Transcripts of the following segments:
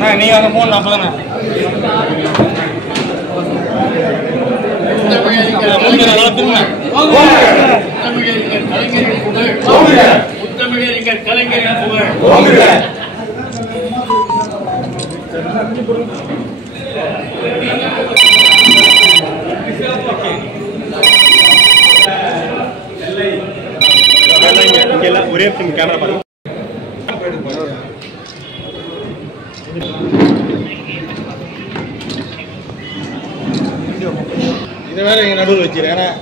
நீங்க அந்த 3 40 ஒரே கேமரா பாருங்க. இதை வேற எங்க நடுவில் வச்சிருக்கேன்.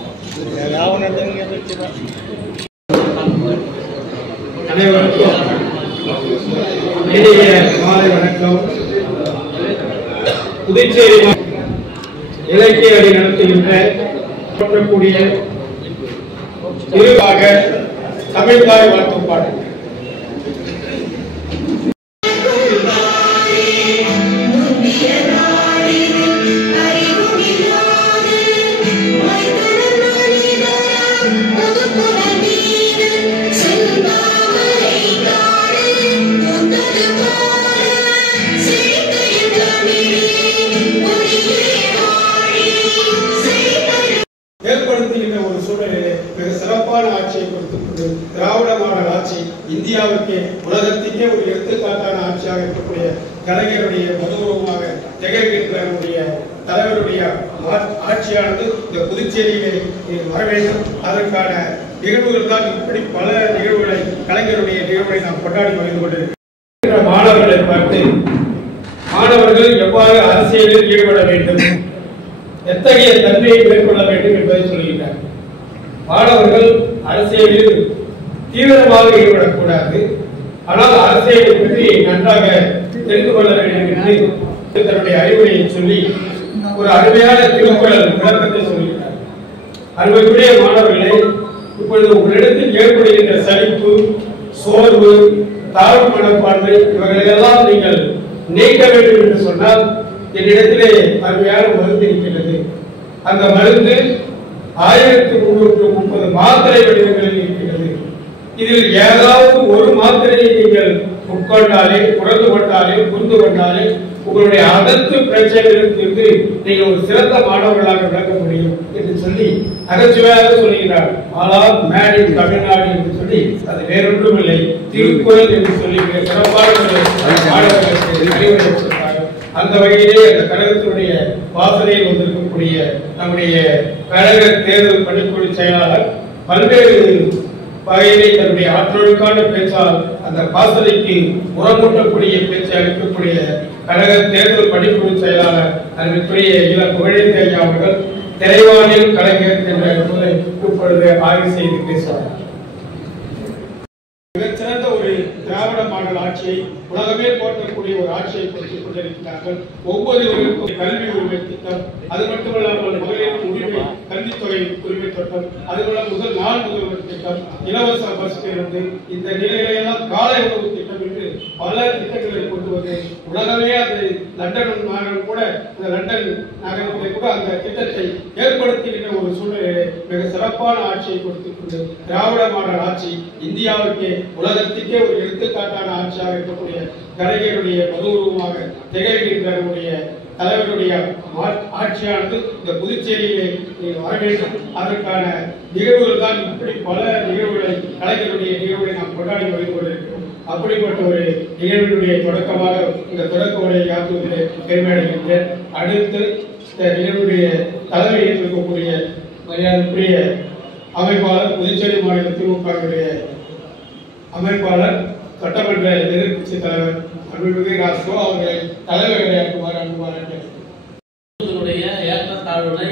அனைவருக்கும் மாலை வணக்கம். புதுச்சேரி இலக்கிய அடி நடத்துகின்ற போற்றக்கூடிய திருவாக தமிழ்தாய் வாழ்த்து பாடல். ஏற்படுத்துகின்ற ஒரு சூழலிலே மிக சிறப்பான ஆட்சியை கொடுத்துக்கொண்டு திராவிட மாடல் ஆட்சி இந்தியாவுக்கு உலகத்துக்கே ஒரு எடுத்துக்காட்டான ஆட்சியாக இருக்கக்கூடிய கலைஞருடைய மதுரூபமாக திகழ்கின்ற தலைவருடைய ஆட்சியானது இந்த புதுச்சேரியிலே வர வேண்டும். அதற்கான நிகழ்வுகள் தான் இப்படி பல நிகழ்வுகளை கலைஞருடைய நிகழ்வுகளை நாம் கொண்டாடி வந்து கொண்டிருக்கிற மாணவர்களை பார்த்து மாணவர்கள் எவ்வாறு அரசியலில் ஈடுபட வேண்டும், எத்தகைய தன்மையை மேற்கொள்ள வேண்டும் என்பதை சொல்கிறார். மாணவர்கள் அரசியலில் தீவிரமாக ஈடுபடக்கூடாது, ஆனால் அரசியலை பற்றி நன்றாக தெரிந்து கொள்ள வேண்டும் என்று தன்னுடைய அறிவுரையை சொல்லி ஒரு அருமையான திருக்குறள் விளக்கத்தை சொல்கிறார். அருமைக்குரிய மாணவர்களே, இப்பொழுது உங்களிடத்தில் ஏற்படுகின்ற சலிப்பு, சோர்வு, தாழ்வு மனப்பான்மை இவர்களெல்லாம் நீங்கள் நீக்க வேண்டும் என்று சொன்னால் என்னிடத்திலே அருமையான மருந்து இருக்கிறது. அந்த மருந்து 1330 மாத்திரை வடிவங்களில் இருக்கிறது. இதில் ஏதாவது ஒரு மாத்திரையை நீங்கள் உட்கொண்டாலே, உணர்ந்து கொண்டாலே, புரிந்து கொண்டாலே உங்களுடைய அனைத்து பிரச்சனைகளுக்கு நீங்கள் ஒரு சிறந்த மாணவர்களாக விளக்க முடியும் என்று சொல்லி நகைச்சுவையாக சொல்கிறார். ஆனால் மேட் இன் தமிழ்நாடு என்று சொல்லி அது வேறொன்றும் இல்லை, திருக்குறள் என்று சொல்லி சிறப்பான மாணவர்களுக்கு அறிவுரை சொல்றாங்க. அந்த வகையிலே அந்த கழகத்தினுடைய வாசனையில் வந்திருக்கக்கூடிய நம்முடைய கழக தேர்தல் பணிக்குழு செயலாளர் பல்வேறு வகையிலே தன்னுடைய ஆற்றலுக்கான பேச்சால் அந்த வாசனைக்கு உரமூட்டக்கூடிய பேச்சை அளிக்கக்கூடிய கழக தேர்தல் பணிக்குழு செயலாளர் அதற்குரிய இள புகழேந்தி ஐயா அவர்கள் திரைவானில் கலைஞர் என்ற நூலை இப்பொழுது ஆய்வு செய்து பேசுவார். மிகச்சிறந்த ஒரு திராவிட மாடல் ஆட்சியை உலகமே போற்றக்கூடிய ஒரு ஆட்சியை கொடுத்துக் கொண்டிருக்கிறார்கள். ஒவ்வொருவருக்கும் கல்வி உரிமை திட்டம், அது மட்டுமல்லாமல் மகளிர் உரிமை கல்வித்தொகை உரிமை திட்டம், அதுபோல முதல் நாள் முதல்வர் திட்டம், இலவச பஸ் பேருந்து, இந்த நிலையிலெல்லாம் காலை உணவு திட்டம் என்று பல திட்டங்களை கொண்டு வந்து உலகமே அது லண்டன் நகரம் கூட இந்த லண்டன் நகரத்திலே கூட அந்த திட்டத்தை ஏற்படுத்துகின்ற ஒரு சூழ்நிலையை மிக சிறப்பான ஆட்சியை கொடுத்துக் கொண்டு திராவிட மாடல் ஆட்சி இந்தியாவுக்கே உலகத்துக்கே ஒரு எடுத்துக்காட்டான ஆட்சியாக இருக்கக்கூடிய கலைஞருடைய மதுரூபமாக திகழ்கின்ற தலைவருடைய ஆட்சியானது இந்த புதுச்சேரியிலே வர வேண்டும். அதற்கான நிகழ்வுகள் தான் இப்படி பல நிகழ்வுகளை கலைஞருடைய நிகழ்வுகளை நாம் கொண்டாடி வந்து கொண்டிருக்கிறோம். அப்படிப்பட்ட ஒரு நிகழ்வினுடைய தொடக்கமாக இந்த தொடக்க உரையை ஆற்றுவதிலே பெருமையடைகின்றேன். அடுத்து இந்த நிகழ்வுடைய தலைமை ஏற்றிருக்கக்கூடிய மரியாதைக்குரிய அமைப்பாளர், புதுச்சேரி மாநில திமுகவுடைய அமைப்பாளர், சட்டமன்ற எதிர்கட்சி தலைவர் அன்புமிகு ராசோ அவர்களை தலைவரையாக்குமாறு ஏற்றத்தாழ்வுகளை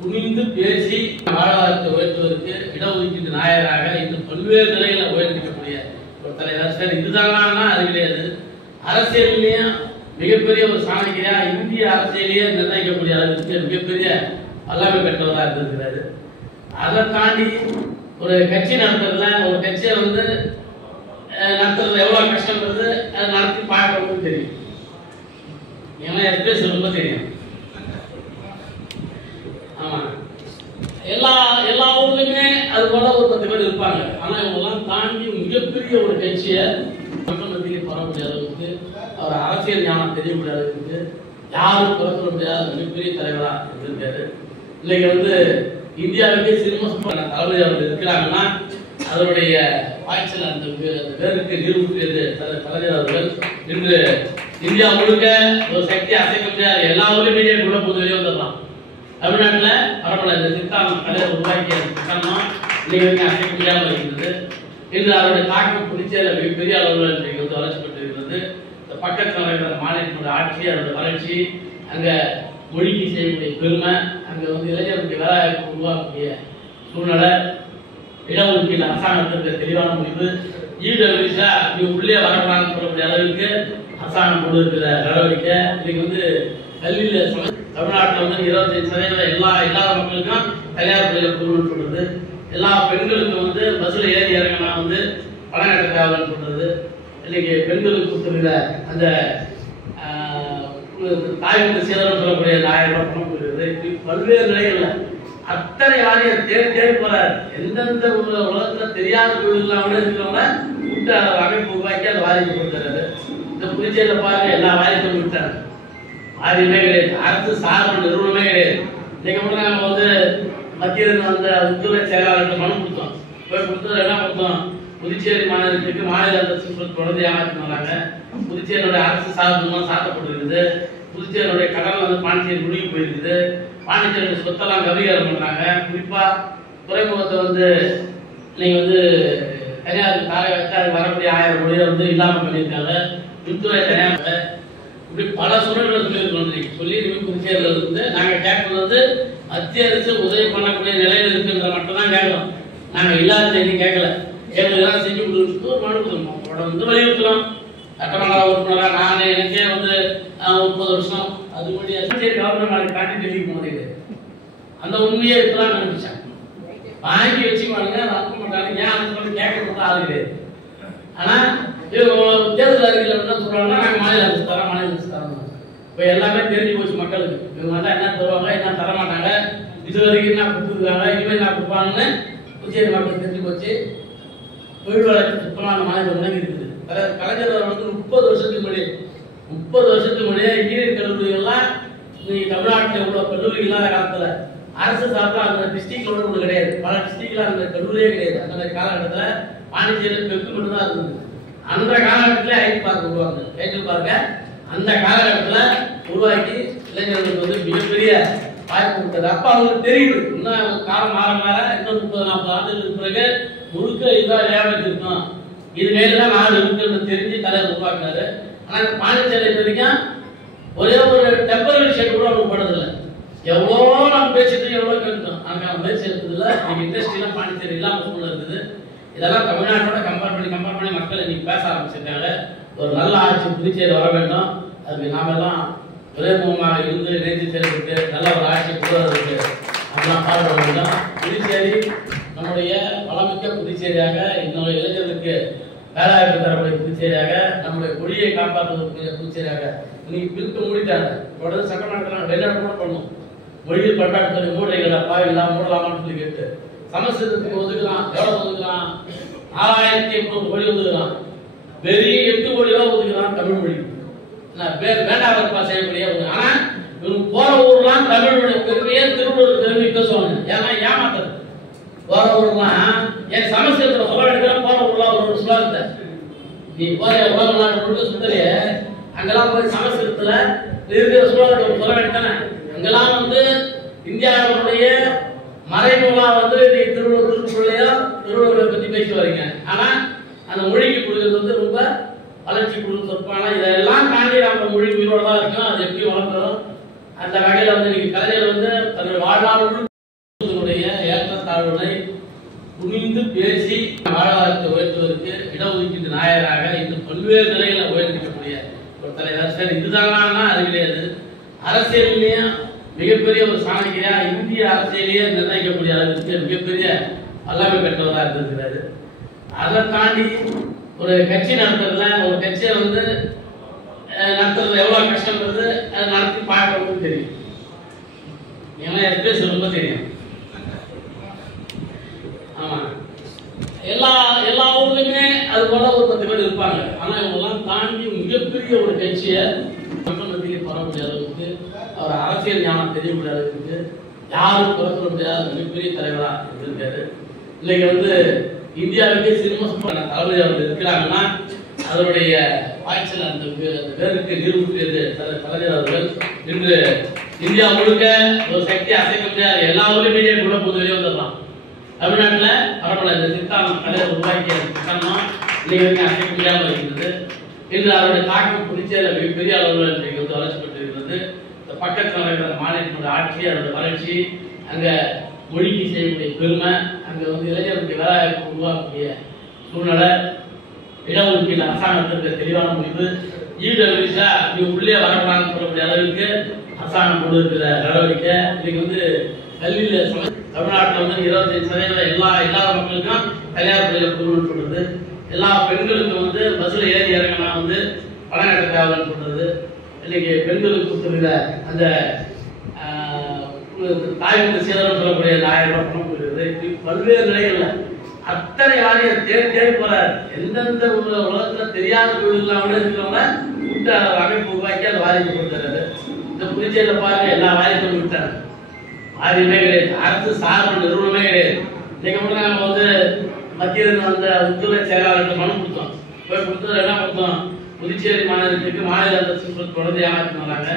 துணிந்து பேசி வாழ்வாதாரத்தை உயர்த்துவதற்கு இடஒதுக்கீட்டு நாயகராக இன்று பல்வேறு நிலைகளை உயர்த்திக்கக்கூடிய ஒரு தலைவர். சார் இதுதானா? அது கிடையாது. அரசியலையும் மிகப்பெரிய ஒரு சாணக்கியா இந்திய அரசியலையே நிர்ணயிக்கக்கூடிய அளவிற்கு மிகப்பெரிய வல்லமை பெற்றவராக இருந்திருக்கிறாரு. அதை தாண்டி ஒரு கட்சி நடத்துறதுல ஒரு கட்சியை நடத்துறது எவ்வளவு கஷ்டம்ன்றது அதை நடத்தி பார்க்கறவங்களுக்கு தெரியும். ஏன்னா எஸ்பேஸ் ரொம்ப தெரியும். ஆமா, எல்லா ஊர்லயுமே அது போல ஒரு 10 பேர் இருப்பாங்க. ஆனா இவங்கெல்லாம் தாண்டி மிகப்பெரிய ஒரு கட்சியை மக்கள் மத்தியிலே பரவ முடியாத அளவுக்கு அவர் அரசியல் ஞானம் தெரியக்கூடிய அளவுக்கு யாரும் குறை சொல்ல முடியாத மிகப்பெரிய தலைவரா இருந்திருக்காரு. இன்னைக்கு வந்து இந்தியாவுக்கே சினிமா தலைமை அவர்கள் இருக்கிறாங்கன்னா அதனுடைய வாய்ச்சல் அந்த பேருக்கு நிரூபித்தது கலைஞர் அவர்கள். இன்று இந்தியா முழுக்க ஒரு சக்தி அசைக்க முடியாது, எல்லா ஊர்லயும் பிஜேபி உள்ள போது வெளியே வந்துடலாம். தமிழ்நாட்டில் பரவாயில்ல, இந்த திட்டம் கலைஞர் உருவாக்கிய திட்டம் இன்னைக்கு வரைக்கும் அசைக்க முடியாமல் இருக்கிறது. இன்று அதனுடைய தாக்கம் புதுச்சேரியில் மிகப்பெரிய அளவில் இன்றைக்கு வந்து வளர்ச்சி பெற்றிருக்கிறது. இந்த பக்கத்தில் இருக்கிற மாநிலத்தினுடைய ஆட்சி, அதனுடைய வளர்ச்சி, அங்கே மொழிக்கு செய்யக்கூடிய பெருமை, அங்கே வந்து இளைஞர்களுக்கு வேலைவாய்ப்பு உருவாக்கக்கூடிய சூழ்நிலை, இடஒதுக்கீடு அரசாங்கத்திற்கு தெளிவான முடிவு, ஈடுவிசா இங்கே உள்ளே வரக்கூடாதுன்னு சொல்லக்கூடிய அளவுக்கு அரசாங்கம் கொண்டு இருக்கிற நடவடிக்கை. இன்னைக்கு வந்து கல்வியில் தமிழ்நாட்டில் வந்து 25% எல்லா மக்களுக்கும் தனியார் பள்ளியில் கொடுக்கணும்னு சொல்றது, எல்லா பெண்களுக்கும் வந்து பஸ்ஸில் ஏறி இறங்கினா வந்து பணம் கட்ட தேவைன்னு சொல்றது, இன்னைக்கு பெண்களுக்கு கொடுத்துருக்கிற அந்த தாய்மொழி சேதம் சொல்லக்கூடிய 1000 ரூபாய் பணம் கொடுக்குறது, இப்படி பல்வேறு நிலைகளில் அத்தனை வாரியம் தேடி போறாரு. எந்தெந்த உலகத்துல தெரியாத தொழில்களாக இருக்கிறவங்க விட்டு அதை அமைப்பு உருவாக்கி அந்த வாரியத்தை கொடுத்துறாரு. இந்த புதுச்சேரியில் பாருங்க, எல்லா வாரியத்தையும் விட்டாங்க. வாரியமே கிடையாது, அரசு சார்பு நிறுவனமே கிடையாது. இன்னைக்கு மட்டும் நாங்கள் வந்து மத்தியில் வந்த உள்துறை செயலாளர்கள் மனு கொடுத்தோம். போய் கொடுத்தது என்ன கொடுத்தோம், புதுச்சேரி மாநிலத்துக்கு மாநில அந்தஸ்து தொடர்ந்து ஏமாற்றி வராங்க. புதுச்சேரியோட அரசு சார்பு சாத்தப்பட்டிருக்குது. புதுச்சேரியோட கடல் வந்து பாண்டிச்சேரி முழுகி போயிருக்குது. பாண்டிச்சேரி சொத்தெல்லாம் கவிகாரம் பண்றாங்க. குறிப்பா துறைமுகத்தை வந்து இன்னைக்கு வந்து தனியார் காலை வச்சு அது வரக்கூடிய 1000 கோடியை வந்து இல்லாமல் பண்ணியிருக்காங்க. மின்துறை தனியாக இப்படி பல சூழல்களை சொல்லியிருக்கோம். சொல்லி புதுச்சேரியில் இருந்து நாங்கள் கேட்கறது வந்து மத்திய அரசு உதவி பண்ணக்கூடிய நிலையில் இருக்குன்ற மட்டும் தான் கேட்கலாம். நாங்கள் இல்லாத செய்தி கேட்கல. எங்களுக்கு செஞ்சு கொடுத்து மனு கொடுக்கணும், வந்து வலியுறுத்தலாம். சட்டமன்ற உறுப்பினராக நான் எனக்கே வந்து 30 வருஷம் அது முடிய கவர்மெண்ட் காட்டி டெல்லிக்கு போனது. அந்த உண்மையை இப்பதான் கண்டுபிடிச்சாங்க. வாங்கி வச்சுக்குவாங்க, அனுப்ப மாட்டாங்க. ஏன் அந்த கேட்க மட்டும் ஆள் கிடையாது. ஆனா தேர்தல் அறிக்கையில் என்ன சொல்றாங்கன்னா, நாங்கள் மாநில அரசு தரோம், மாநில அரசு தரோம். இப்போ எல்லாமே தெரிஞ்சு போச்சு மக்களுக்கு. இவங்க வந்து என்ன தருவாங்க, என்ன தரமாட்டாங்க, இது வரைக்கும் என்ன கொடுத்துருக்காங்க, இனிமேல் என்ன கொடுப்பாங்கன்னு புதுச்சேரி மக்கள் தெரிஞ்சு போச்சு. தொழில் வளர்ச்சி சுத்தமான மாநிலம் விளங்கி இருக்குது. கலைஞர் வந்து 30 வருஷத்துக்கு முன்னாடியே இன்ஜினியரிங் கல்லூரிகள்லாம் நீங்க தமிழ்நாட்டில் உள்ள கல்லூரி இல்லாத காலத்துல அரசு சார்பில் அந்த டிஸ்ட்ரிக்ட்ல ஒன்று கிடையாது. பல டிஸ்ட்ரிக்ட்ல அந்த கல்லூரியே கிடையாது. அந்த காலகட்டத்தில் பாண்டிச்சேரியில் பெருக்கு மட்டும் தான் இருந்தது. அந்த காலகட்டத்தில் ஐடி பார்க் உருவாங்க. ஐடி பார்க்க அந்த காலகட்டத்தில் உருவாக்கி இளைஞர்களுக்கு வந்து மிகப்பெரிய வாய்ப்பு கொடுத்தது. அப்ப அவங்களுக்கு தெரியுது, இன்னும் காலம் மாற இன்னும் 30-40 ஆண்டுகளுக்கு பிறகு முழுக்க இதான் வியாபாரம் இருக்கும், இது மேலதான் நாடு இருக்குன்னு தெரிஞ்சு தலைவர் உருவாக்குனாரு. ஆனா பாண்டிச்சேரி வரைக்கும் ஒரே ஒரு டெம்பரரி ஷெட் கூட அவங்க போடுறதில்லை. எவ்வளோ நம்ம பேசிட்டு எவ்வளோ கேட்டோம், அதுக்கான முயற்சி எடுத்ததில்ல. இன்னைக்கு இண்டஸ்ட்ரியெல்லாம் பாண்டிச்சேரி இல்லாமல் சூழ்நிலை இருக்குது. இதெல்லாம் தமிழ்நாட்டோட கம்பேர் பண்ணி மக்கள் இன்னைக்கு பேச ஆரம்பிச்சிருக்காங்க. ஒரு நல்ல ஆட்சி புதுச்சேரி வர வேண்டும். அதுக்கு நாமெல்லாம் ஒரே முகமாக இருந்து இணைந்து செயல்பட்டு நல்ல ஒரு ஆட்சி கொள்வதற்கு அதெல்லாம் பாடுபட வேண்டும். புதுச்சேரி நம்முடைய வளமிக்க புதுச்சேரியாக, இன்னொரு இளைஞர்களுக்கு வேலைவாய்ப்பு தரக்கூடிய புதுச்சேரியாக, நம்முடைய மொழியை காப்பாற்றுவதற்குரிய புதுச்சேரியாக இன்னைக்கு பிரித்து மூடிட்டாங்க. தொடர்ந்து சட்டமன்றத்தில் வெளிநாடு கூட பண்ணணும். மொழியில் பண்பாட்டு மூடைகளை பாவிலாம் மூடலாமான்னு சொல்லி கேட்டு சமஸ்கிருதத்துக்கு ஒதுக்கலாம். எவ்வளவு ஒதுக்கலாம்? 4800 கோடி ஒதுக்கலாம். வெறும் 8 கோடி ரூபாய் ஒதுக்கலாம் தமிழ் மொழி. வேண்டாம் செய்யக்கூடிய. ஆனா இவங்க போற ஊர்லாம் தமிழ் பெருமையே திருவள்ளுவர் பெருமை பேசுவாங்க. ஏன்னா ஏமாத்துறது போற ஊர்லாம் என் சமஸ்கிருதத்துல சொல்ல வேண்டிய போற ஊர்லாம் ஒரு சுலாகத்தை நீ போற உலக சுத்தலைய அங்கெல்லாம் போய் சமஸ்கிருதத்துல இருக்கிற சுலாகத்தை சொல்ல வேண்டியதானே. அங்கெல்லாம் வந்து இந்தியாவுடைய மறைநூலா வந்து நீ திருவள்ளுவரை பத்தி பேசி வரீங்க. ஆனா அந்த மொழிக்கு கொடுக்கிறது வந்து ரொம்ப வளர்ச்சி கொடுத்து சொற்பானா இதெல்லாம் தாண்டி நம்ம மொழி உயிரோட தான் இருக்கும். அது எப்படி வளர்க்கிறோம் அந்த வகையில வந்து இன்னைக்கு கலைஞர் வந்து தன்னுடைய வாழ்நாளுடைய ஏற்றத்தாழ்வுகளை துணிந்து பேசி வாழ்வாதாரத்தை உயர்த்துவதற்கு இடஒதுக்கீட்டு நாயகராக இன்னும் பல்வேறு நிலைகளை உயர்த்திக்கக்கூடிய ஒரு தலைவர். சார் இதுதானா அது கிடையாது. அரசியலையும் மிகப்பெரிய ஒரு சாணக்கியா இந்திய அரசியலையே நிர்ணயிக்கக்கூடிய அளவுக்கு மிகப்பெரிய வல்லமை பெற்றவராக இருந்திருக்கிறாரு. அதை தாண்டி ஒரு கட்சி நடத்துறதுல ஒரு கட்சியை வந்து நடத்துறது எவ்வளவு கஷ்டம்ன்றது அதை நடத்தி பார்க்கறதுக்கு தெரியும். ஏன்னா எஸ்பேஸ் ரொம்ப தெரியும். ஆமா, எல்லா ஊர்லயுமே அது போல ஒரு 10 பேர் இருப்பாங்க. ஆனால் இவங்கெல்லாம் தாண்டி மிகப்பெரிய ஒரு கட்சியை மக்கள் மத்தியில் பரவக்கூடிய அளவுக்கு அவர் அரசியல் ஞானம் தெரியக்கூடிய அளவுக்கு யாரும் குறைக்க முடியாத மிகப்பெரிய தலைவராக இருந்திருக்காரு. இன்னைக்கு வந்து இந்தியாவுக்கே சினிமா தலைமை அவர் இருக்கிறாங்கன்னா அதனுடைய பாய்ச்சல் அந்த பேருக்கு நிரூபித்தது கலைஞர் அவர்கள். இன்று இந்தியா முழுக்க ஒரு சக்தி அசைக்க முடியாது, எல்லா ஊர்லயும் பிஜேபி கூட பொது வெளியே வந்துடலாம். தமிழ்நாட்டில் பரவாயில்ல இந்த சித்தாந்தம் கலைஞர் உருவாக்கிய சித்தாந்தம் இன்னைக்கு அசைக்க முடியாமல் இருக்கிறது. இன்று அவருடைய தாக்கம் புதுச்சேரியில் மிகப்பெரிய அளவில் இன்றைக்கு வந்து வளர்ச்சி பெற்றிருக்கிறது. இந்த பக்கத்தில் இருக்கிற மாநிலத்தினுடைய ஆட்சி, அதனுடைய வளர்ச்சி, அங்கே மொழிக்கு செய்யக்கூடிய பெருமை, அங்கே வந்து இளைஞர்களுக்கு வேலைவாய்ப்பு உருவாக்கக்கூடிய சூழ்நிலை, இடஒதுக்கீடு அரசாங்கத்திற்கு தெளிவான முடிவு, ஈடுவிசா நீ உள்ளே வரக்கூடாதுன்னு சொல்லக்கூடிய அளவுக்கு அரசாங்கம் கொண்டு இருக்கிற நடவடிக்கை. இன்னைக்கு வந்து கல்வியில் தமிழ்நாட்டில் வந்து 25% எல்லா மக்களுக்கும் தனியார் பள்ளியில் கொடுக்கணும்னு சொல்றது, எல்லா பெண்களுக்கும் வந்து பஸ்ஸில் ஏறி இறங்கினா வந்து பணம் கட்ட தேவைன்னு சொல்றது, இன்னைக்கு பெண்களுக்கு கொடுத்துருக்கிற அந்த தாய்மொழி சேதம் சொல்லக்கூடிய 1000 ரூபாய் பணம் கொடுக்குறது, பல்வேறு நிலைகளில் அத்தனை வாரியம் தேடி போறாரு. எந்தெந்த உலகத்துல தெரியாத தொழில்கள் இருக்கிறவங்க விட்டு அதை அமைப்பு உருவாக்கி அந்த வாரியத்தை கொடுத்துறாரு. இந்த புதுச்சேரியில் பாருங்க எல்லா வாரியத்தையும் விட்டாங்க, வாரியமே கிடையாது, அரசு சார்பு நிறுவனமே கிடையாது. இன்னைக்கு மட்டும் நாங்கள் வந்து மத்தியில் வந்த உள்துறை செயலாளர்கள் மனு கொடுத்தோம். போய் கொடுத்தது என்ன கொடுத்தோம், புதுச்சேரி மாநிலத்துக்கு மாநில அந்தஸ்து தொடர்ந்து ஏமாற்றி வராங்க,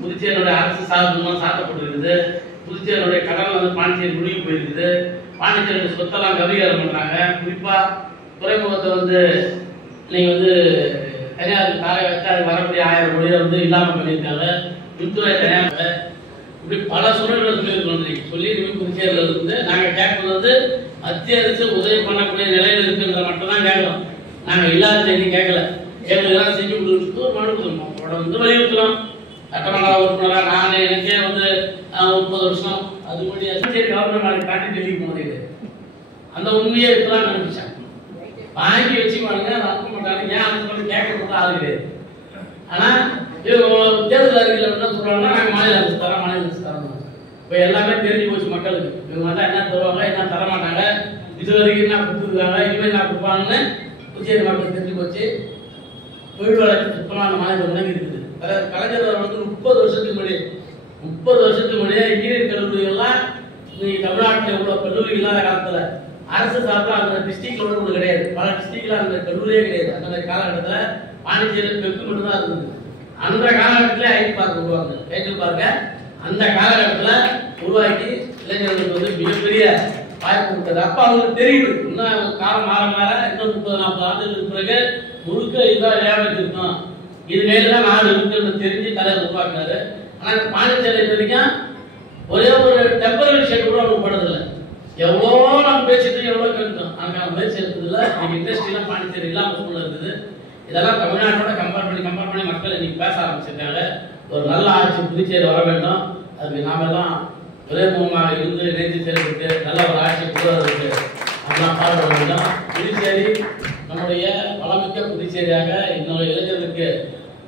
புதுச்சேரியுடைய அரசு சார்புலாம் சாத்தப்பட்டிருக்குது, புதுச்சேரியுடைய கடல் வந்து பாண்டிச்சேரி முழுகி போயிருக்குது, பாண்டிச்சேரி சொத்தெல்லாம் கவிகாரம் பண்றாங்க. குறிப்பா துறைமுகத்தை வந்து இன்னைக்கு வந்து தனியார் காலை வச்சு அது வரக்கூடிய 1000 கோடியை வந்து இல்லாம பண்ணியிருக்காங்க. மின்துறை தனியார் இப்படி பல சூழல்களை சொல்லியிருக்கோம். சொல்லி புதுச்சேரியில இருந்து நாங்கள் கேட்கறது வந்து மத்திய அரசு உதவி பண்ணக்கூடிய நிலையில் இருக்குன்ற மட்டும் தான் கேட்கலாம். நாங்கள் இல்லாத செய்தி கேட்கல. எல்லாம் செஞ்சு கொடுத்து மனு கொடுக்கணும், வந்து வலியுறுத்தலாம். சட்டமன்ற உறுப்பினராக நான் எனக்கே வந்து 30 வருஷம் அது முடியாது கவர்மெண்ட் காட்டி டெல்லிக்கு போனது. அந்த உண்மையை இப்பதான் கண்டுபிடிச்சாங்க. வாங்கி வச்சுக்குவாங்க, அனுப்ப மாட்டாங்க. ஏன் அந்த கேட்க மட்டும் ஆள் கிடையாது. ஆனா தேர்தல் அறிக்கையில் என்ன சொல்றாங்கன்னா நாங்கள் மாநில அரசு தரோம், மாநில அரசு தரோம். இப்போ எல்லாமே தெரிஞ்சு போச்சு மக்களுக்கு. இவங்க வந்து என்ன தருவாங்க, என்ன தர மாட்டாங்க, இது வரைக்கும் என்ன கொடுத்துருக்காங்க, இனிமேல் என்ன கொடுப்பாங்கன்னு புதுச்சேரி மக்களுக்கு தெரிஞ்சு போச்சு. தொழில் வளர்ச்சி சுத்தமான மாநிலம் முன்னேறி இருக்குது. கலைஞர் வந்து 30 வருஷத்துக்கு முன்னாடியே இன்ஜினியரிங் கல்லூரிகள்லாம் நீங்க தமிழ்நாட்டில் உள்ள கல்லூரி இல்லாத காலத்துல அரசு சார்பில் அந்த டிஸ்ட்ரிக்ட்ல ஒன்று கிடையாது, பல டிஸ்ட்ரிக்ட்ல அந்த கல்லூரியே கிடையாது. அந்த காலகட்டத்தில் பாண்டிச்சேரி பெருக்கு மட்டும் தான் இருந்தது. அந்த காலகட்டத்திலே ஐடி பார்க் உருவாங்க, ஐடி பார்க்க அந்த காலகட்டத்தில் உருவாக்கி இளைஞர்களுக்கு வந்து மிகப்பெரிய வாய்ப்பு கொடுத்தது. அப்ப அவங்களுக்கு தெரியுது இன்னும் காலம் மாற மாற இன்னும் 30-40 ஆண்டுகளுக்கு பிறகு முழுக்க இதான் வியாபாரம் இருக்கும், இது மேலதான் நாடு இருக்குன்னு தெரிஞ்சு தலைவர் உருவாக்குனாரு. ஆனா பாண்டிச்சேரி வரைக்கும் ஒரே ஒரு டெம்பரரி ஷெட் கூட அவங்க படுறதில்லை. எவ்வளோ நம்ம பேசிட்டு எவ்வளோ கேட்டோம், அதுக்கான முயற்சி எடுத்ததில்ல. இன்னைக்கு இண்டஸ்ட்ரியெல்லாம் பாண்டிச்சேரி இல்லாமல் சூழ்நிலை இருக்குது. இதெல்லாம் தமிழ்நாட்டோட கம்பேர் பண்ணி மக்கள் இன்னைக்கு பேச ஆரம்பிச்சிருக்காங்க. ஒரு நல்ல ஆட்சி புதுச்சேரி வர வேண்டும், அதுக்கு நாம எல்லாம் ஒரே முகமாக இருந்து இணைந்து செயல்பட்டு நல்ல ஒரு ஆட்சி கொள்வதற்கு அதெல்லாம் பாடுபட வேண்டும். புதுச்சேரி நம்முடைய வளமிக்க புதுச்சேரியாக, இன்னொரு இளைஞர்களுக்கு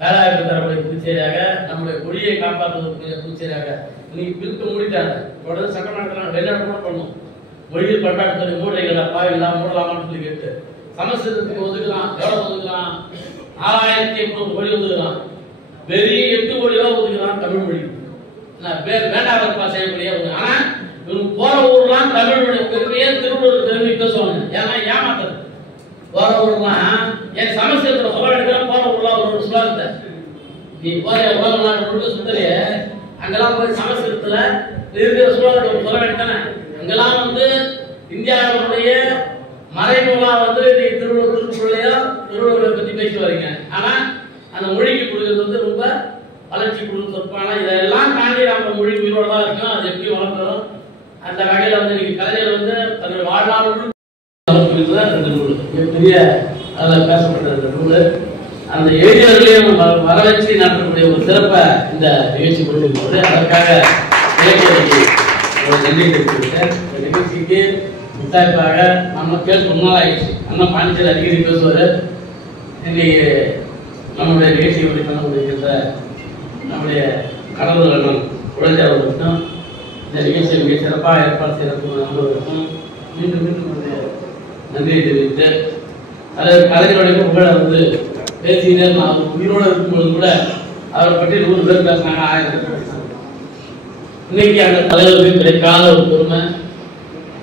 வேலைவாய்ப்பு தரக்கூடிய புதுச்சேரியாக, நம்முடைய மொழியை காப்பாற்றுவதற்குரிய புதுச்சேரியாக இன்னைக்கு பிரித்து மூடிட்டாங்க. தொடர்ந்து சட்டமன்றத்தில் வெளிநாடு கூட பண்ணும், மொழியில் பண்பாட்டுத்துறை மூடைகளை பாவிலாம் மூடலாமான்னு சொல்லி கேட்டு சமஸ்கிருதத்துக்கு ஒதுக்கலாம். எவ்வளவு ஒதுக்கலாம்? 4800 கோடி ஒதுக்கலாம். வெறும் 8 கோடி ரூபாய் ஒதுக்கலாம் தமிழ் மொழி. வேண்டாம் செய்யக்கூடிய ஆனா இவங்க போற ஊர்லாம் தமிழ் மொழி பெருமையே திருவள்ளூர் பெருமை பேசுவாங்க. ஏன்னா ஏமாத்தது போற ஊர்லாம் என் சமஸ்கிருதத்துல சொல்ல வேண்டிய போற ஊர்லாம் ஒரு சுலாகத்தை நீ போற உலக நாடு சுத்தலையே அங்கெல்லாம் போய் சமஸ்கிருதத்துல இருக்கிற சுலாகத்தை சொல்ல வேண்டியதானே. அங்கெல்லாம் வந்து இந்தியாவுடைய மறைமுகமா வந்து நீ திருவள்ளுவரை பத்தி பேசி வரீங்க. ஆனா அந்த மொழிக்கு கொடுக்கிறது வந்து ரொம்ப வளர்ச்சி கொடுத்து சொற்பானா இதெல்லாம் தாண்டி நம்ம மொழி உயிரோட தான் இருக்கும். அது எப்படி வளர்க்கிறோம் அந்த வகையில வந்து இன்னைக்கு கலைஞர் வந்து தன்னுடைய வாழ்நாள் பெரிய அதில் பேசப்பட்ட நூல் அந்த எழுதியவர்களையும் வர வச்சு நடத்தக்கூடிய ஒரு சிறப்பை இந்த நிகழ்ச்சி கொண்டிருக்கிறது. அதற்காக இலக்கியருக்கு ஒரு நன்றி தெரிவித்துவிட்டேன். இந்த நிகழ்ச்சிக்கு முத்தாய்ப்பாக நம்ம கேட்டு ரொம்ப நாள் ஆயிடுச்சு. அண்ணா பாண்டிச்சேரி அடிக்கடி பேசுவார். இன்னைக்கு நம்முடைய நிகழ்ச்சியை பற்றி பண்ண முடிகின்ற நம்முடைய கடவுள் அண்ணன் குழந்தையாளர்களுக்கும் இந்த நிகழ்ச்சியை மிக சிறப்பாக ஏற்பாடு செய்யக்கூடிய நண்பர்களுக்கும் மீண்டும் நன்றியை தெரிவித்து கலைஞருடைய புகழை வந்து பேசிக்கிட்டே இருந்தான். அவர் உயிரோடு இருக்கும்போது கூட அவரை பற்றி 100 பேர் பேசினாங்க, 1000 பேர் பேசினாங்க. இன்னைக்கு அந்த தலைவருக்கு கிடைக்காத ஒரு பெருமை,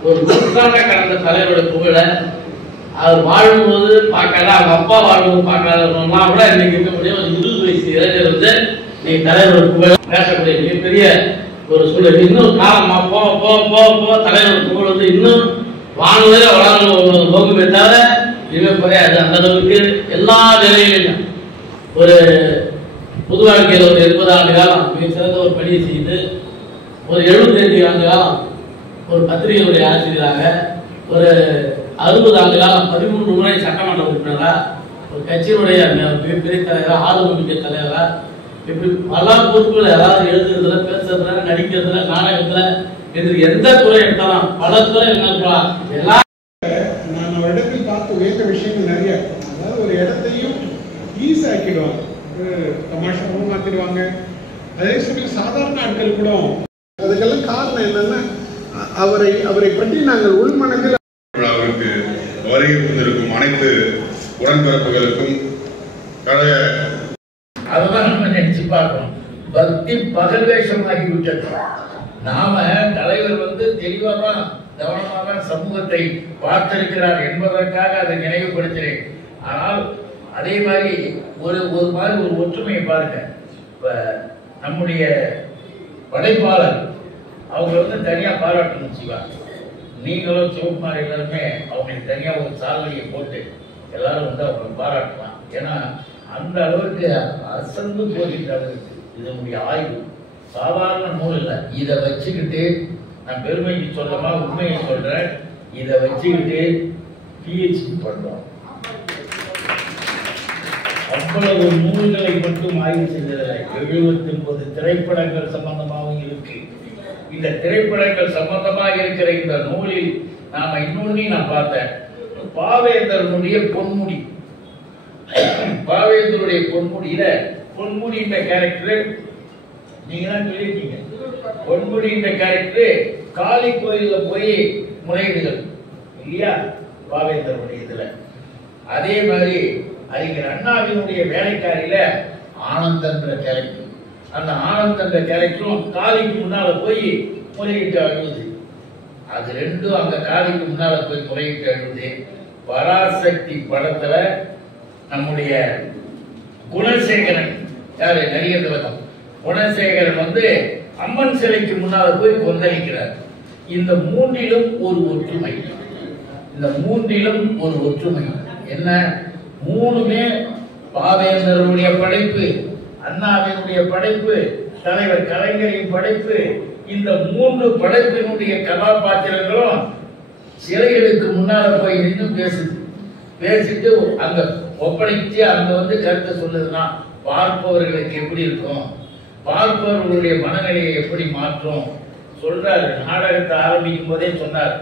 ஒரு நூற்றாண்டை கடந்த தலைவருடைய புகழை அவர் வாழும்போது பார்க்காத, அவங்க அப்பா வாழும்போது பார்க்காதவங்கலாம் கூட இன்னைக்கு இருக்கக்கூடிய ஒரு 20 வயசு இளைஞர் வந்து இன்னைக்கு தலைவருடைய புகழ் பேசக்கூடிய மிகப்பெரிய ஒரு சூழல். இன்னும் காலமா போக போக போக போக தலைவர் புகழ் வந்து இன்னும் வானுவதே வளர்ந்து போகுமே தவிர இனிமே குறையாது. அந்த அளவுக்கு எல்லா நிலையிலும் ஒரு பொது வாழ்க்கையில் ஒரு 80 ஆண்டு காலம் மிக சிறந்த ஒரு பணியை செய்து, ஒரு 75 ஆண்டு காலம் ஒரு பத்திரிகையுடைய ஆசிரியராக, ஒரு 60 ஆண்டு காலம் 13 முறை சட்டமன்ற உறுப்பினராக, ஒரு கட்சியினுடைய மிகப்பெரிய தலைவராக, ஆளுமிக்க தலைவராக, இப்படி பல பொறுப்புகள் ஏதாவது எழுதுறதுல, பேசுறதுல, நடிக்கிறதுல, நாடகத்துல, இது எந்த துறை எடுத்தாலும் பல துறை இருக்கலாம். எல்லா நான் ஒரு இடத்தில் பார்த்து உயர்ந்த விஷயங்கள் நிறைய. அதாவது ஒரு இடத்தையும் ஈஸி ஆக்கிடுவாங்க, தமாஷாவும் மாத்திடுவாங்க. அதே சமயம் சாதாரண ஆட்கள் கூட அதுக்கெல்லாம் காரணம் என்னன்னா அவரை பற்றி நாங்கள் உள்மனதில் அவருக்கு வருகை புரிந்திருக்கும் அனைத்து உடன்பிறப்புகளுக்கும் அதுதான் நம்ம நினைச்சு பார்க்கணும். பக்தி பகல் வேஷமாகி விட்டது. நாம தலைவர் வந்து தெளிவாக கவனமாக சமூகத்தை பார்த்திருக்கிறார் என்பதற்காக அதை நினைவுபடுத்துகிறேன். ஆனால் அதே மாதிரி ஒரு மாதிரி ஒரு ஒற்றுமையை பாருங்க. இப்ப நம்முடைய படைப்பாளர் அவங்க வந்து தனியா பாராட்டணும் செய்வாங்க. நீங்களும் சிவகுமார் எல்லாருமே அவங்களுக்கு தனியா ஒரு சாதனையை போட்டு எல்லாரும் வந்து அவங்க பாராட்டலாம். ஏன்னா அந்த அளவுக்கு அசந்து போகின்ற அளவுக்கு இதனுடைய ஆய்வு சாதாரண நூல் இல்லை. இதை வச்சுக்கிட்டு நான் பெருமைக்கு சொல்லமா உண்மையை சொல்றேன், இதை வச்சுக்கிட்டு PhD பண்றோம். அவ்வளவு நூல்களை மட்டும் ஆய்வு செய்ததில்லை. 79 திரைப்படங்கள் சம்பந்தமாகவும் இருக்கு. இந்த திரைப்படங்கள் சம்பந்தமாக இருக்கிற இந்த நூலில் நாம இன்னொன்னு நான் பார்த்தேன், பாவேந்தரனுடைய பொன்முடி. பாவேந்தருடைய பொன்முடியில பொன்முடி இந்த கேரக்டர் நீங்க தான் சொல்லியிருக்கீங்க. பொன்முடி இந்த கேரக்டர் காளி கோயில போய் முறையீடுகள் இல்லையா பாவேந்தருடைய இதுல. அதே மாதிரி அறிஞர் அண்ணாவினுடைய வேலைக்காரியில ஆனந்தன்ற கேரக்டர். அந்த ஆனந்தன்ற கேரக்டரும் காளிக்கு முன்னால போய் முறையிட்டு அழுவுது. அது ரெண்டும் அங்க காளிக்கு முன்னால போய் முறையிட்டு அழுவுது. பராசக்தி படத்துல நம்முடைய குணசேகரன் யாரு நடிகர் திலகம் குணசேகரன் வந்து அம்மன் சிலைக்கு முன்னால போய் கொந்தளிக்கிறார். இந்த மூன்றிலும் ஒரு ஒற்றுமை. இந்த மூன்றிலும் ஒரு ஒற்றுமை என்ன? மூணுமே பாவேந்தருடைய படைப்பு, அண்ணாவினுடைய படைப்பு, தலைவர் கலைஞரின் படைப்பு. இந்த மூன்று படைப்பினுடைய கதாபாத்திரங்களும் சிலைகளுக்கு முன்னால போய் நின்று பேசிட்டு அங்க ஒப்படைச்சு அங்க வந்து கருத்தை சொல்லுதுன்னா பார்ப்பவர்களுக்கு எப்படி இருக்கும், பார்ப்பவர்களுடைய மனநிலையை எப்படி மாற்றும் சொல்றாரு. நாடகத்தை ஆரம்பிக்கும் போதே சொன்னார்,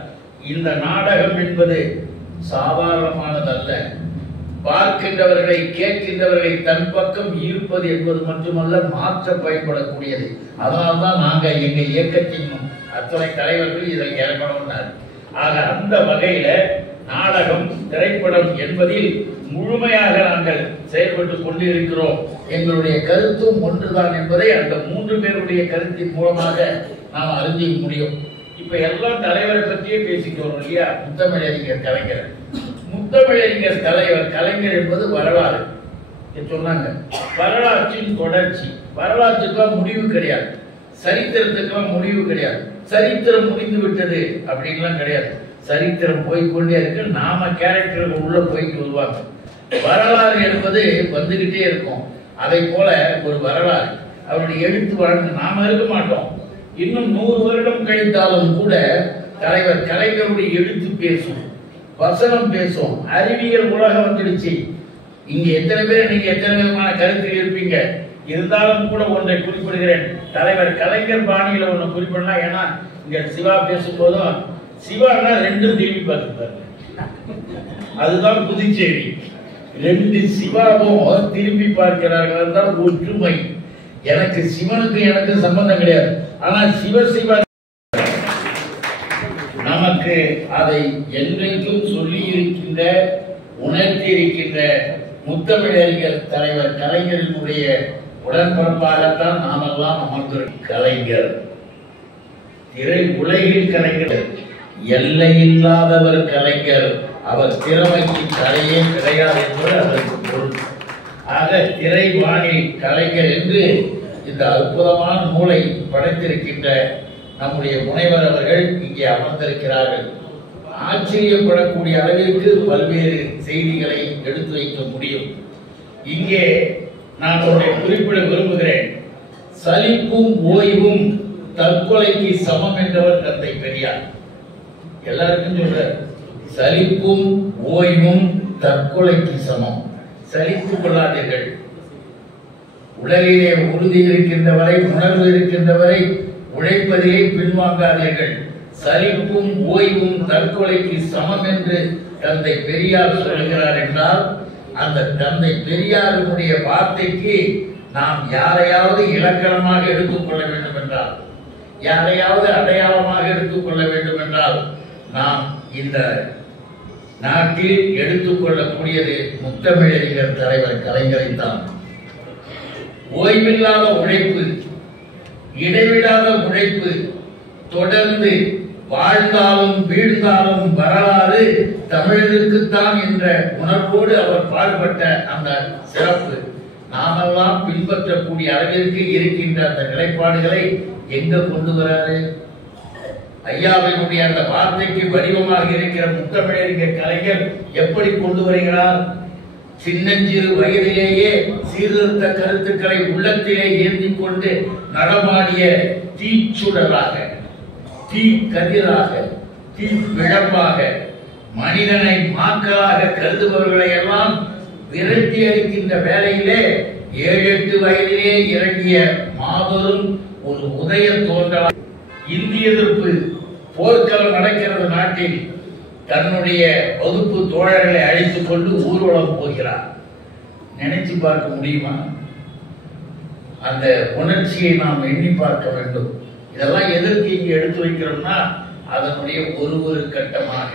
இந்த நாடகம் என்பது சாதாரணமானதல்ல, பார்க்கின்றவர்களை கேட்கின்றவர்களை தன் பக்கம் ஈர்ப்பது என்பது மட்டுமல்ல, மாற்ற பயன்படக்கூடியது. அதனால்தான் நாங்க எங்க இயக்கத்தின் அத்தனை தலைவர்கள் இதை இறக்கணும்னார். ஆக அந்த வகையில நாடகம் திரைப்படம் என்பதில் முழுமையாக நாங்கள் செயல்பட்டு கொண்டிருக்கிறோம். எங்களுடைய கருத்தும் ஒன்றுதான் என்பதை அந்த 3 பேருடைய கருத்தின் மூலமாக நாம் அறிஞ்சிக்க முடியும். இப்ப எல்லாம் தலைவரை பற்றியே பேசிக்கிறோம் இல்லையா? முத்தமிழறிஞர் கலைஞர். முத்தமிழறிஞர் தலைவர் கலைஞர் என்பது வரலாறு சொன்னாங்க. வரலாற்றின் தொடர்ச்சி. வரலாற்றுக்கெல்லாம் முடிவு கிடையாது, சரித்திரத்துக்கெல்லாம் முடிவு கிடையாது. சரித்திரம் முடிந்து விட்டது அப்படின்லாம் கிடையாது. சரித்திரம் போய்கொண்டே இருக்கு. நாம கேரக்டர்கள் உள்ள போயிட்டு வருவாங்க. வரலாறு என்பது வந்துகிட்டே இருக்கும். அதை போல ஒரு வரலாறு அவருடைய எழுத்து வழங்க நாம இருக்க மாட்டோம். இன்னும் 100 வருடம் கழித்தாலும் கூட தலைவர் கலைஞருடைய எழுத்து பேசும், வசனம் பேசும். அறிவியல் உலகம் வந்துடுச்சு. இங்க எத்தனை பேர் நீங்க எத்தனை விதமான கருத்தில் இருப்பீங்க. இருந்தாலும் கூட ஒன்றை குறிப்பிடுகிறேன், தலைவர் கலைஞர் பாணியில ஒண்ணு குறிப்பிடலாம். ஏன்னா இங்க சிவா பேசும்போதும் சிவானா 2 திரும்பி பார்த்துப்பாரு. அதுதான் புதுச்சேரி. 2 சிவாவும் திரும்பி பார்க்கிறார்கள் தான் ஒற்றுமை. எனக்கு சிவனுக்கு எனக்கு சம்பந்தம் கிடையாது. ஆனா சிவ நமக்கு அதை என்றைக்கும் சொல்லி இருக்கின்ற, உணர்த்தி இருக்கின்ற முத்தமிழறிஞர் தலைவர் கலைஞரினுடைய உடன்பிறப்பாகத்தான் நாமெல்லாம் அமர்ந்திருக்கிறோம். கலைஞர் திரை உலகில் கலைஞர், எல்லையில்லாதவர் கலைஞர், அவர் திறமைக்கு தடையே கிடையாது என்பது அதற்கு பொருள். ஆக திரைவாணி கலைஞர் என்று இந்த அற்புதமான நூலை படைத்திருக்கின்ற நம்முடைய முனைவர் அவர்கள் இங்கே அமர்ந்திருக்கிறார்கள். ஆச்சரியப்படக்கூடிய அளவிற்கு பல்வேறு செய்திகளை எடுத்து வைக்க முடியும். இங்கே நான் ஒன்றை குறிப்பிட விரும்புகிறேன். சலிப்பும் ஓய்வும் தற்கொலைக்கு சமம் என்றவர் தந்தை பெரியார். எல்லாருக்கும் சொல்றார், சலிப்பும் ஓய்வும் தற்கொலைக்கு சமம். சலித்துக் கொள்ளாதீர்கள். உடலிலே உறுதி இருக்கின்றவரை, உணர்வு இருக்கின்றவரை உழைப்பதிலே பின்வாங்காதீர்கள். சலிப்பும் ஓய்வும் தற்கொலைக்கு சமம் என்று தந்தை பெரியார் சொல்கிறார் என்றால், அந்த தந்தை பெரியாருடைய வார்த்தைக்கு நாம் யாரையாவது இலக்கணமாக எடுத்துக்கொள்ள வேண்டும் என்றால், யாரையாவது அடையாளமாக எடுத்துக்கொள்ள வேண்டும் என்றால், நாம் இந்த நாட்டில் எடுத்துக்கொள்ளக்கூடியது முத்தமிழறிஞர் தலைவர் கலைஞரைத்தான். ஓய்வில்லாத உழைப்பு, இடைவிடாத உழைப்பு, தொடர்ந்து வாழ்ந்தாலும் வீழ்ந்தாலும் வரலாறு தமிழருக்குத்தான் என்ற உணர்வோடு அவர் பாடுபட்ட அந்த சிறப்பு நாமெல்லாம் பின்பற்றக்கூடிய அளவிற்கு இருக்கின்ற அந்த நிலைப்பாடுகளை எங்க கொண்டு வராரு? ஐயாவினுடைய அந்த வார்த்தைக்கு வடிவமாக இருக்கிற முத்தமிழறிஞர் கலைஞர் எப்படி கொண்டு வருகிறார்? சின்னஞ்சிறு வயதிலேயே சீர்திருத்த கருத்துக்களை உள்ளத்திலே ஏந்திக் கொண்டு நடமாடிய தீச்சுடராக, தீ கதிராக, தீ பிழம்பாக, மனிதனை மாக்களாக கருதுபவர்களை எல்லாம் விரட்டி அடிக்கின்ற வேளையிலே 7-8 வயதிலே இறங்கிய மாபெரும் ஒரு உதய தோன்றல். இந்திய எதிர்ப்பு போர்க்களம் நடக்கிறது நாட்டில். தன்னுடைய வகுப்பு தோழர்களை அழைத்துக் கொண்டு ஊர்வலம் போகிறார். நினைச்சு பார்க்க முடியுமா? அந்த உணர்ச்சியை நாம் எண்ணி பார்க்க வேண்டும். இதெல்லாம் எதற்கு இங்கே எடுத்து வைக்கிறோம்னா, அதனுடைய ஒரு கட்டமாக,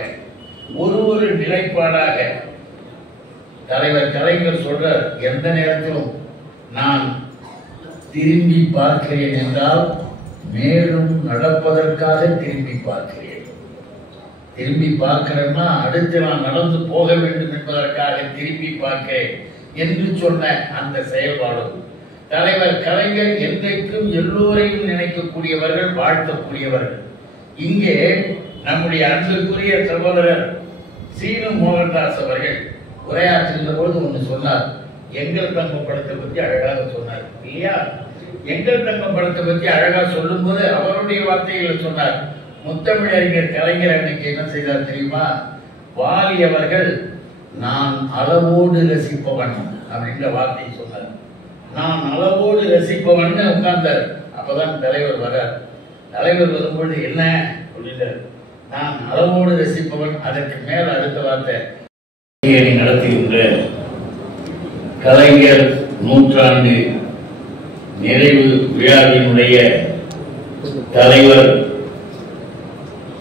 ஒரு நிலைப்பாடாக தலைவர் கலைஞர் சொல்றார், எந்த நேரத்திலும் நான் திரும்பி பார்க்கிறேன் என்றால் மேலும் நடப்பதற்காக திரும்பி பார்க்கிறேன். திரும்பி பார்க்கிறேன்னா அடுத்து நான் நடந்து போக வேண்டும் என்பதற்காக திரும்பி பார்க்கிறேன் என்று சொன்ன அந்த செயல்பாடு. தலைவர் கலைஞர் என்றைக்கும் எல்லோரையும் நினைக்கக்கூடியவர்கள், வாழ்த்தக்கூடியவர்கள். இங்கே நம்முடைய அன்புக்குரிய சகோதரர் சீனு மோகன்தாஸ் அவர்கள் உரையாற்றுகின்ற பொழுது ஒன்று சொன்னார். எங்கள் தங்கம் படத்தை பற்றி அழகாக சொன்னார் இல்லையா? எங்கள் தங்கம் படத்தை பற்றி அழகா சொல்லும் போது அவருடைய வார்த்தைகளை சொன்னார். முத்தமிழறிஞர் கலைஞர் அன்னைக்கு என்ன செய்தார் தெரியுமா? வாலி அவர்கள் நான் அளவோடு ரசிப்பவன் அப்படின்ற வார்த்தையை சொன்னார். நான் அளவோடு ரசிப்பவன் உட்கார்ந்தார். அப்பதான் தலைவர் வர்றார். தலைவர் வரும்பொழுது என்ன சொல்லிட்டார்? நான் அளவோடு ரசிப்பவன். அதற்கு மேல் அடுத்த வார்த்தை, நடத்துகின்ற கலைஞர் நூற்றாண்டு நிறைவு விழாவினுடைய தலைவர்,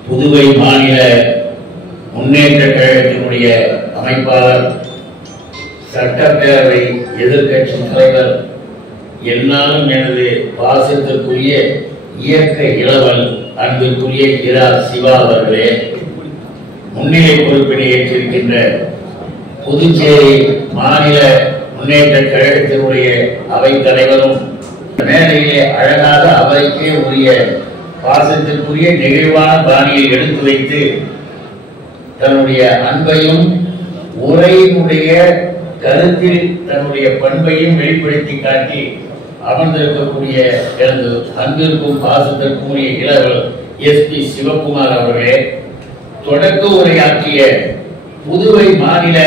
புதுவை மாநில முன்னேற்ற கழகத்தினுடைய அமைப்பாளர், சட்டப்பேரவை எதிர்கட்சி தலைவர், என்னாலும் எனது பாசத்திற்குரிய இயக்க இளவல் அன்பிற்குரிய இரா சிவா அவர்களே, முன்னிலை பொறுப்பினை ஏற்றிருக்கின்ற புதுச்சேரி மாநில முன்னேற்ற கழகத்தினுடைய அவை தலைவரும், மேடையிலே அழகாக அவருக்கே உரிய பாசத்திற்குரிய நெகிழ்வான பாணியை எடுத்து வைத்து தன்னுடைய அன்பையும் உரையினுடைய கருத்தில் தன்னுடைய பண்பையும் வெளிப்படுத்தி காட்டி அமர்ந்திருக்கக்கூடிய எனது அன்பிற்கும் பாசத்திற்கும் உரிய இளவல் எஸ்பி சிவகுமார் அவர்களே, தொடக்க உரையாற்றிய புதுவை மாநில